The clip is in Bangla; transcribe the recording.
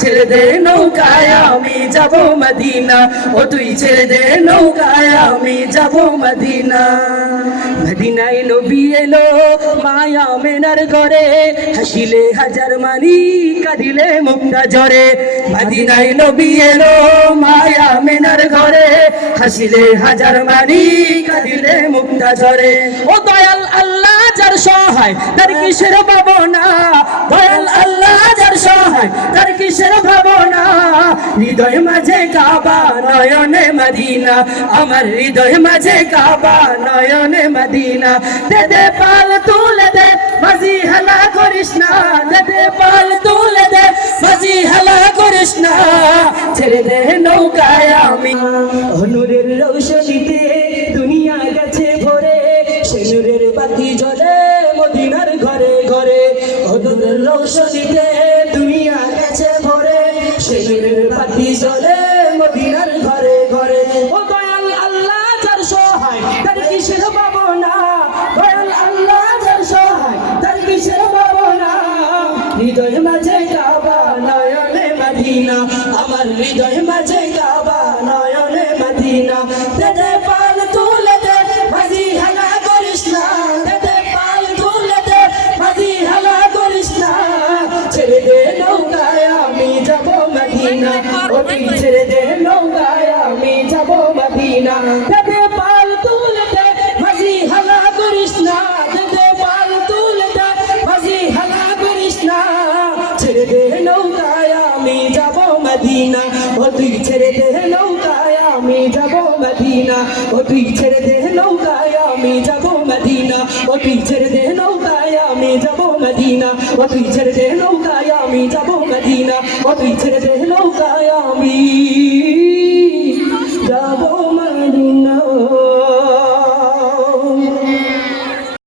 ছেড়ে দে নৌকায় আমি যাব মদিনা ও তুই ছেড়ে দে নৌকায় আমি যাব মদিনা মদিনায় নবী এলো মায়া মেনার ঘরে হাসিলে হাজার মানি কাঁদিলে মুক্তা ঝরে মদিনায় নবী এলো মায়া মেনার ঘরে হাসিলে হাজার মানি কাঁদিলে মুক্তা ঝরে ও দয়াল আল্লাহ যার সহায় তার কিসের ভাবনা দয়াল আল্লাহ যার সহায় তার কিসের ভাবনা হৃদয় মাঝে কাবা নয়নে মদিনা আমার হৃদয় মাঝে কাবা নয়নে মদিনা দে দে পাল তুলে দে মাঝি হালা করিস না দে দে পাল তুলে দে মাঝি হালা করিস না ছেড়ে দে নৌকায় আমি নূরের রৌশনীতে দুনিয়া গেছে ভরে সে নূরের বাতি জ্বলে মদিনার ঘরে ঘরে নূরের রৌশনীতে দুনিয়া গেছে ভরে সে নূরের বাতি জ্বলে মদিনার ঘরে ঘরে ও দয়াল আল্লাহ যার সহায় তার কিসের ভাবনা দয়াল আল্লাহ যার সহায় তার কিসের ভাবনা হৃদয় মাঝে কাবা নয়নে মদিনা আমার হৃদয় মাঝে কাবা নয়নে মদিনা দে দে পাল তুলে দে মাঝি হালা করিস না দে দে পাল তুলে দে মাঝি হালা করিস না ছেড়ে দে নৌকায় আমি যাব মদিনা ও তুই ছেড়ে দে নৌকায় আমি যাব মদিনা দে দে পাল তুলে দে মাঝি হালা করিস না দে দে পাল তুলে দে মাঝি হালা করিস না ছেড়ে দে নৌকায় আমি যাব মদিনা ও তুই ছেড়ে দে নৌকায় আমি যাব মদিনা ও তুই ছেড়ে দে নৌকায় আমি যাব মদিনা ও তুই ছেড়ে দে নৌকায় আমি যাব মদিনা ও তুই ছেড়ে দে নৌকায় আমি যাব মদিনা ও তুই ছেড়ে দে